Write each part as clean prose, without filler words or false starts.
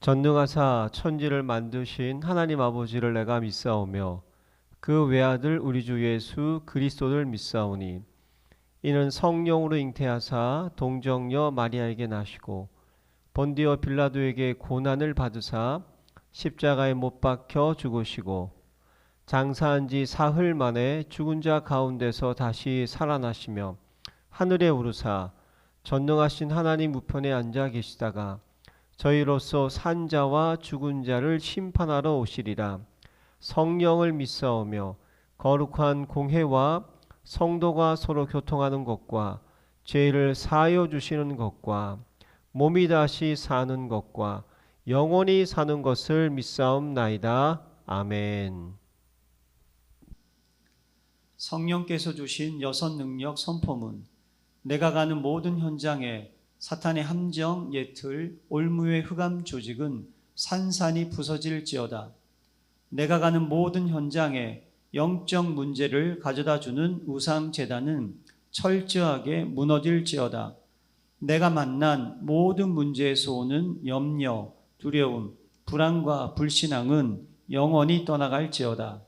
전능하사 천지를 만드신 하나님 아버지를 내가 믿사오며 그 외아들 우리 주 예수 그리스도를 믿사오니 이는 성령으로 잉태하사 동정녀 마리아에게 나시고 본디오 빌라도에게 고난을 받으사 십자가에 못 박혀 죽으시고 장사한 지 사흘 만에 죽은 자 가운데서 다시 살아나시며 하늘에 오르사 전능하신 하나님 우편에 앉아 계시다가 저희로서 산 자와 죽은 자를 심판하러 오시리라. 성령을 믿사오며 거룩한 공회와 성도가 서로 교통하는 것과 죄를 사하여 주시는 것과 몸이 다시 사는 것과 영원히 사는 것을 믿사옵나이다. 아멘. 성령께서 주신 여섯 능력 선포문. 내가 가는 모든 현장에 사탄의 함정, 예틀, 올무의 흑암 조직은 산산이 부서질지어다. 내가 가는 모든 현장에 영적 문제를 가져다주는 우상제단은 철저하게 무너질지어다. 내가 만난 모든 문제에서 오는 염려, 두려움, 불안과 불신앙은 영원히 떠나갈지어다.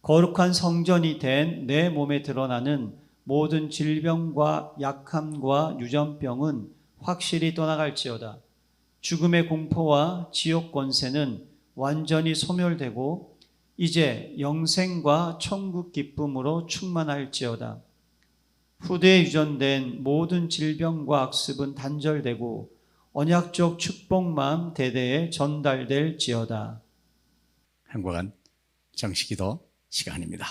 거룩한 성전이 된 내 몸에 드러나는 모든 질병과 약함과 유전병은 확실히 떠나갈지어다. 죽음의 공포와 지옥 권세는 완전히 소멸되고 이제 영생과 천국 기쁨으로 충만할지어다. 후대에 유전된 모든 질병과 악습은 단절되고 언약적 축복만 대대에 전달될지어다. 행복한 정식기도 시간입니다.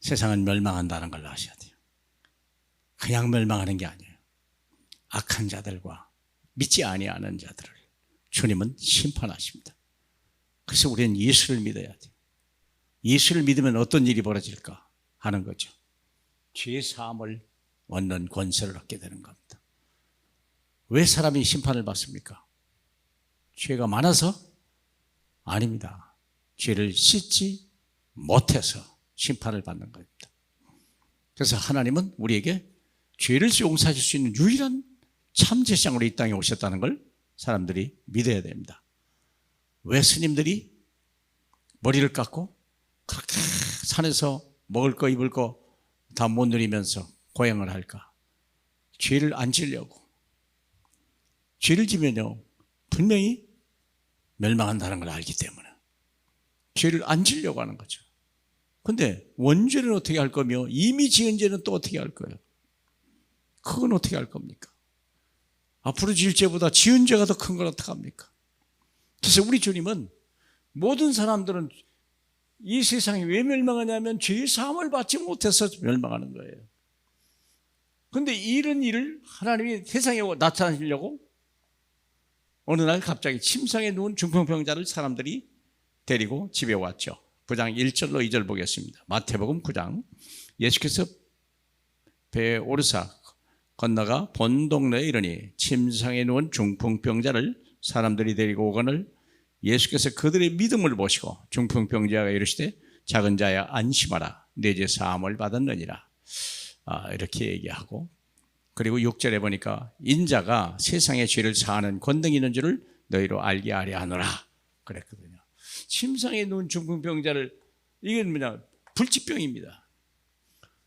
세상은 멸망한다는 걸 아셔야 돼요. 그냥 멸망하는 게 아니에요. 악한 자들과 믿지 아니하는 자들을 주님은 심판하십니다. 그래서 우리는 예수를 믿어야 돼요. 예수를 믿으면 어떤 일이 벌어질까 하는 거죠. 죄 사함을 얻는 권세를 얻게 되는 겁니다. 왜 사람이 심판을 받습니까? 죄가 많아서? 아닙니다. 죄를 씻지 못해서 심판을 받는 겁니다. 그래서 하나님은 우리에게 죄를 용서해 줄 수 있는 유일한 참 제사장으로 이 땅에 오셨다는 걸 사람들이 믿어야 됩니다. 왜 스님들이 머리를 깎고 그렇게 산에서 먹을 거 입을 거 다 못 누리면서 고행을 할까? 죄를 안 지려고. 죄를 지면요 분명히 멸망한다는 걸 알기 때문에 죄를 안 지려고 하는 거죠. 그런데 원죄는 어떻게 할 거며 이미 지은 죄는 또 어떻게 할 거예요? 그건 어떻게 할 겁니까? 앞으로 지을 죄보다 지은 죄가 더 큰 걸 어떡합니까? 그래서 우리 주님은 모든 사람들은 이 세상이 왜 멸망하냐면 죄의 사함을 받지 못해서 멸망하는 거예요. 그런데 이런 일을 하나님이 세상에 나타내시려고 어느 날 갑자기 침상에 누운 중풍병자를 사람들이 데리고 집에 왔죠. 9장 1절로 2절 보겠습니다. 마태복음 9장. 예수께서 배에 오르사 건너가 본 동네에 이르니 침상에 누운 중풍병자를 사람들이 데리고 오거늘 예수께서 그들의 믿음을 보시고 중풍병자가 이르시되 작은 자야 안심하라 내 죄 사함을 받았느니라. 이렇게 얘기하고 그리고 6절에 보니까 인자가 세상의 죄를 사하는 권능이 있는 줄을 너희로 알게 하려 하노라 그랬거든요. 침상에 누운 중풍병자를 이게 뭐냐 불치병입니다.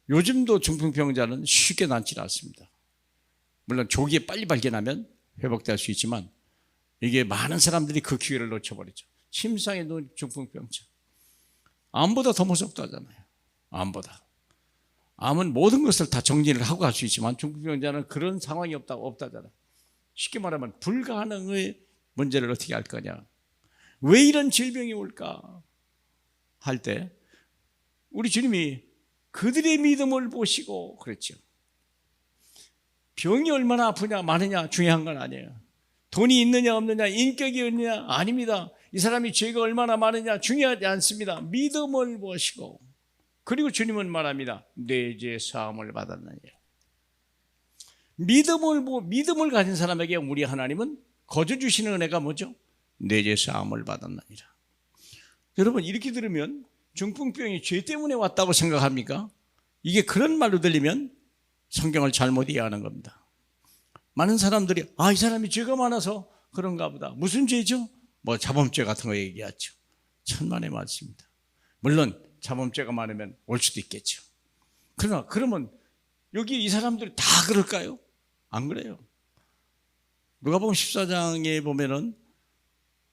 요즘도 중풍병자는 쉽게 낫지 않습니다. 물론 조기에 빨리 발견하면 회복될 수 있지만 이게 많은 사람들이 그 기회를 놓쳐버리죠. 침상에 누운 중풍병자 암보다 더 무섭다잖아요. 암보다. 암은 모든 것을 다 정리를 하고 갈 수 있지만 중풍병자는 그런 상황이 없다잖아. 쉽게 말하면 불가능의 문제를 어떻게 할 거냐. 왜 이런 질병이 올까 할 때 우리 주님이 그들의 믿음을 보시고 그랬죠. 병이 얼마나 아프냐 많으냐 중요한 건 아니에요. 돈이 있느냐 없느냐 인격이 있느냐 아닙니다. 이 사람이 죄가 얼마나 많으냐 중요하지 않습니다. 믿음을 보시고 그리고 주님은 말합니다. 내 죄 사함을 받았느니라. 믿음을 가진 사람에게 우리 하나님은 거저 주시는 은혜가 뭐죠? 내 죄 사함을 받았느니라. 여러분 이렇게 들으면 중풍병이 죄 때문에 왔다고 생각합니까? 이게 그런 말로 들리면 성경을 잘못 이해하는 겁니다. 많은 사람들이 이 사람이 죄가 많아서 그런가 보다. 무슨 죄죠? 뭐 자범죄 같은 거 얘기하죠. 천만의 말씀입니다. 물론 자범죄가 많으면 올 수도 있겠죠. 그러나 그러면 여기 이 사람들이 다 그럴까요? 안 그래요. 누가복음 14장에 보면은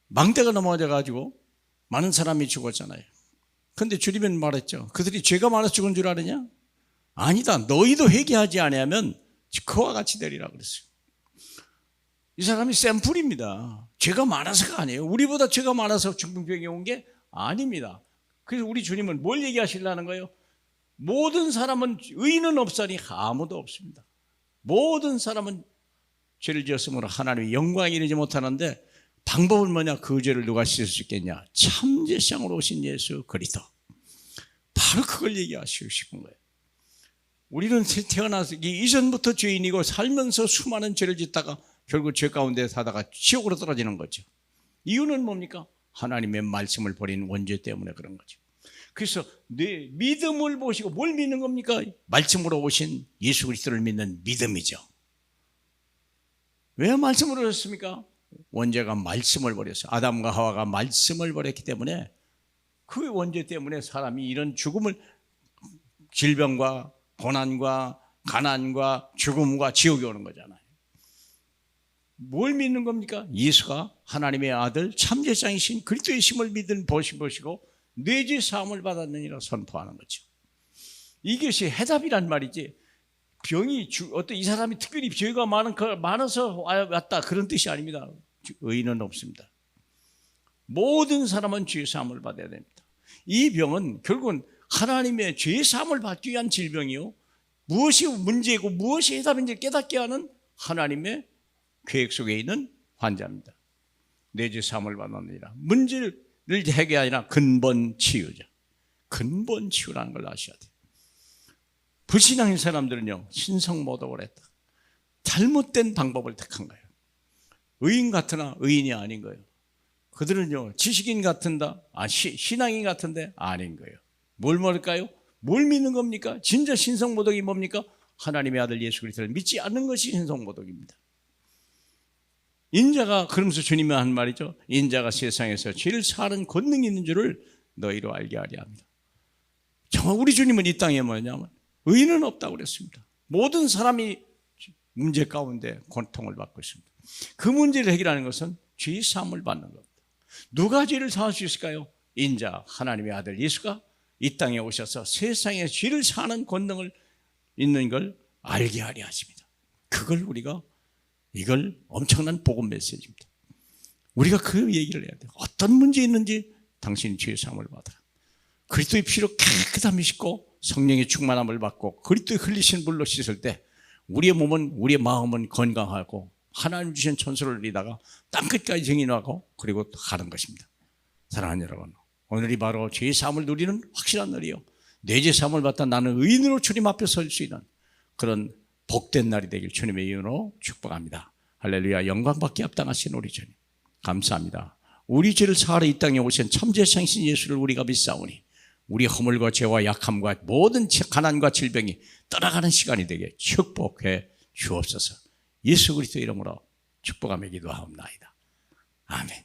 망대가 넘어져 가지고 많은 사람이 죽었잖아요. 그런데 주님은 말했죠. 그들이 죄가 많아서 죽은 줄 아느냐? 아니다. 너희도 회개하지 아니하면 그와 같이 되리라 그랬어요. 이 사람이 샘플입니다. 죄가 많아서가 아니에요. 우리보다 죄가 많아서 중풍병이 온 게 아닙니다. 그래서 우리 주님은 뭘 얘기하시려는 거예요? 모든 사람은 의인은 없으니 아무도 없습니다. 모든 사람은 죄를 지었으므로 하나님의 영광에 이르지 못하는데 방법은 뭐냐? 그 죄를 누가 씻을 수 있겠냐? 참제상으로 오신 예수 그리스도. 바로 그걸 얘기하시고 싶은 거예요. 우리는 태어나서 이전부터 죄인이고 살면서 수많은 죄를 짓다가 결국 죄 가운데 사다가 지옥으로 떨어지는 거죠. 이유는 뭡니까? 하나님의 말씀을 버린 원죄 때문에 그런 거죠. 그래서 내 믿음을 보시고 뭘 믿는 겁니까? 말씀으로 오신 예수 그리스도를 믿는 믿음이죠. 왜 말씀을 버렸습니까? 원죄가 말씀을 버렸어요. 아담과 하와가 말씀을 버렸기 때문에 그 원죄 때문에 사람이 이런 죽음을, 질병과 고난과 가난과 죽음과 지옥이 오는 거잖아요. 뭘 믿는 겁니까? 예수가 하나님의 아들 참제장이신 그리스도의 심을 믿은 보시고 내 죄 사함을 받았느니라 선포하는 거죠. 이것이 해답이란 말이지, 병이 어떤 이 사람이 특별히 죄가 많아서 왔다 그런 뜻이 아닙니다. 의인은 없습니다. 모든 사람은 죄 사함을 받아야 됩니다. 이 병은 결국은 하나님의 죄 사함을 받기 위한 질병이요, 무엇이 문제고 무엇이 해답인지 깨닫게 하는 하나님의 계획 속에 있는 환자입니다. 내 죄 사함을 받았느니라. 문제를 해결이 아니라 근본 치유죠. 근본 치유라는 걸 아셔야 돼요. 불신앙인 사람들은요, 신성모독을 했다. 잘못된 방법을 택한 거예요. 의인 같으나 의인이 아닌 거예요. 그들은요, 지식인 같은다, 신앙인 같은데 아닌 거예요. 뭘 모를까요? 뭘 믿는 겁니까? 진짜 신성모독이 뭡니까? 하나님의 아들 예수 그리스도를 믿지 않는 것이 신성모독입니다. 인자가, 그러면서 주님이 한 말이죠. 인자가 세상에서 죄를 사하는 권능이 있는 줄을 너희로 알게 하려 합니다. 정말 우리 주님은 이 땅에 뭐냐면 의인은 없다고 그랬습니다. 모든 사람이 문제 가운데 고통을 받고 있습니다. 그 문제를 해결하는 것은 죄 사함을 받는 겁니다. 누가 죄를 사할 수 있을까요? 인자 하나님의 아들 예수가 이 땅에 오셔서 세상에 죄를 사하는 권능을 있는 걸 알게 하려 하십니다. 그걸 우리가, 이걸 엄청난 복음 메시지입니다. 우리가 그 얘기를 해야 돼요. 어떤 문제 있는지 당신이 죄 사함을 받아라. 그리스도의 피로 깨끗함이 씻고 성령의 충만함을 받고 그리스도의 흘리신 물로 씻을 때 우리의 몸은, 우리의 마음은 건강하고 하나님 주신 천수를 누리다가 땅끝까지 증인하고 그리고 가는 것입니다. 사랑하는 여러분, 오늘이 바로 죄 사함을 누리는 확실한 날이요, 내 죄 사함을 받다 나는 의인으로 주님 앞에 설 수 있는 그런 복된 날이 되길 주님의 이름으로 축복합니다. 할렐루야. 영광받기 합당하신 우리 주님 감사합니다. 우리 죄를 사하러 이 땅에 오신 참제상신 예수를 우리가 믿사오니 우리 허물과 죄와 약함과 모든 가난과 질병이 떠나가는 시간이 되게 축복해 주옵소서. 예수 그리스도 이름으로 축복하며 기도하옵나이다. 아멘.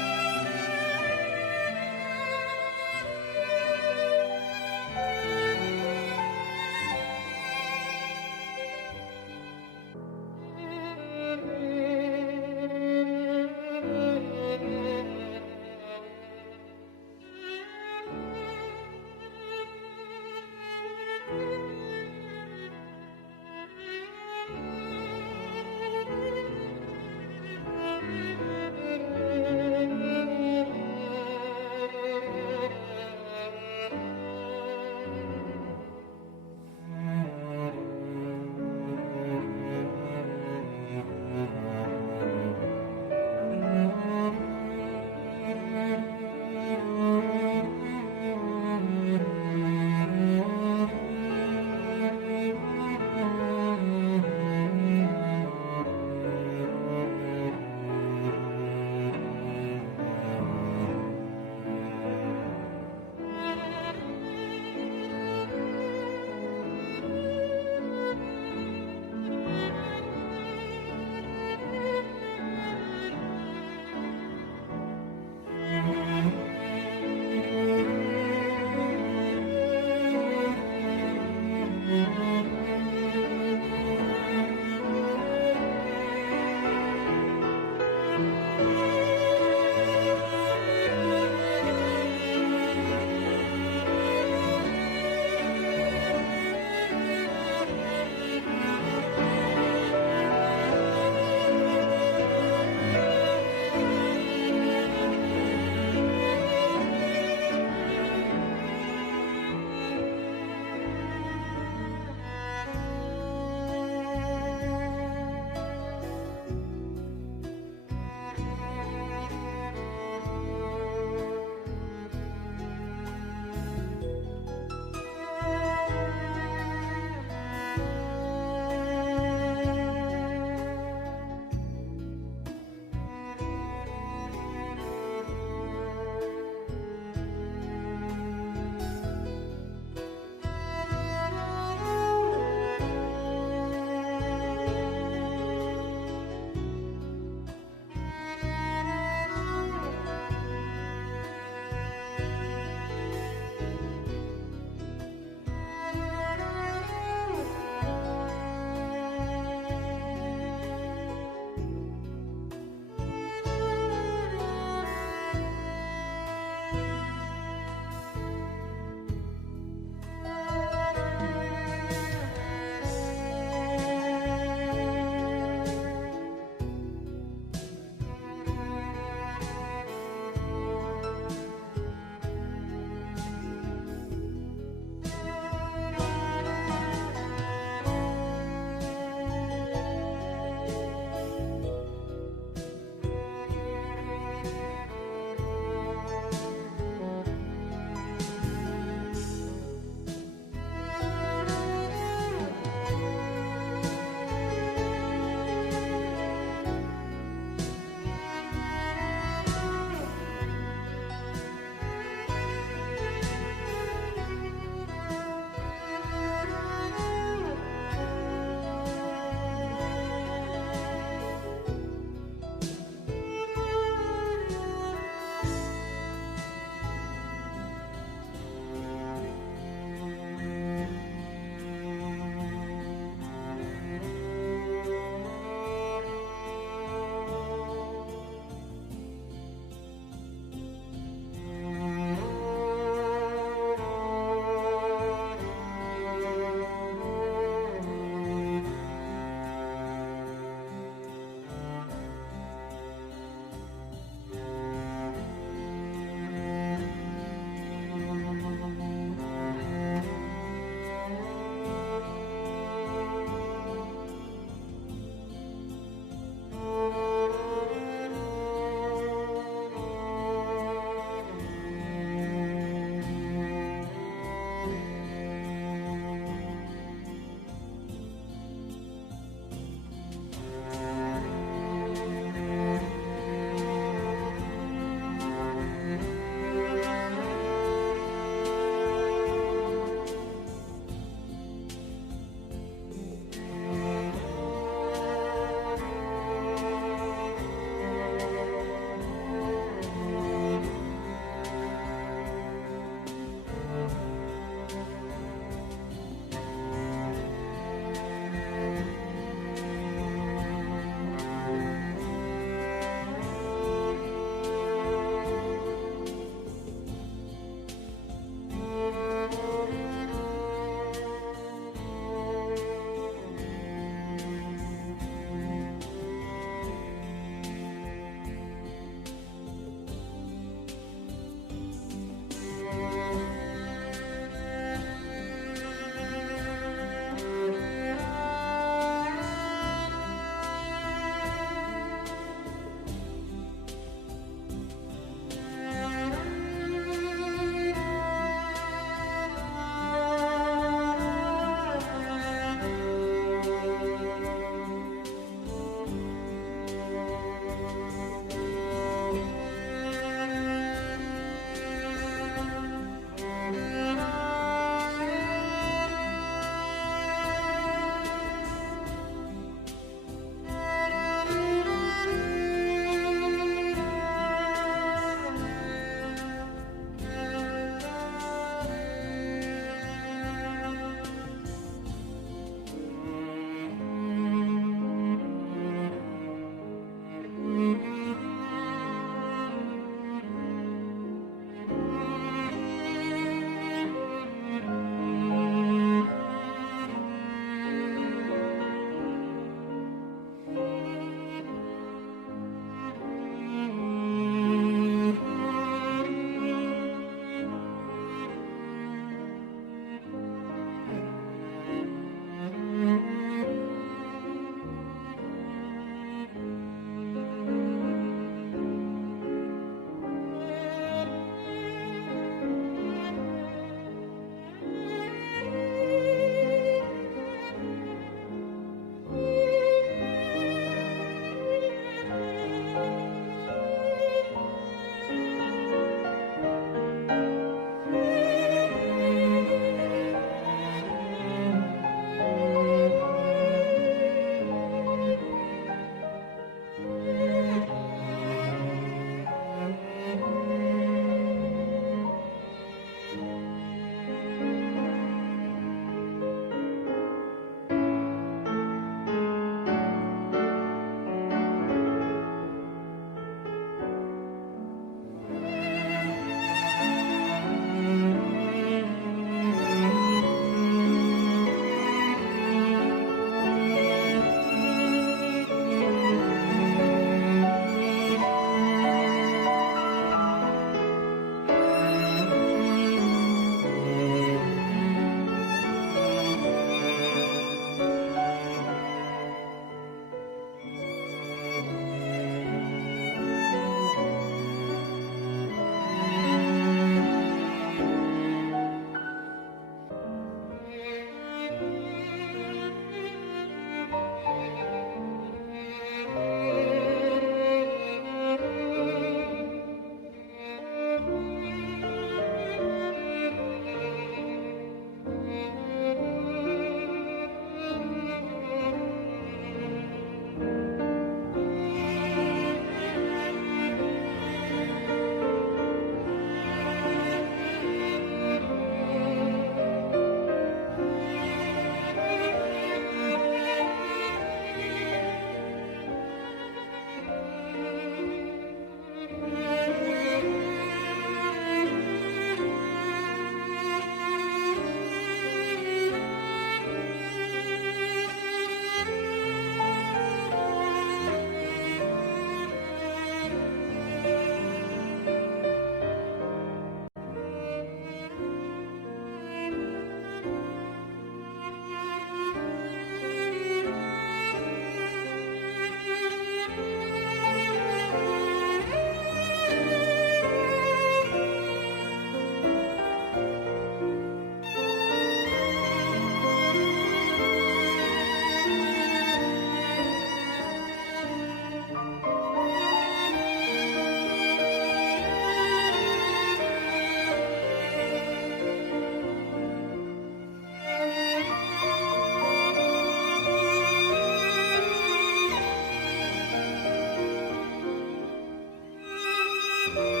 주옵소서.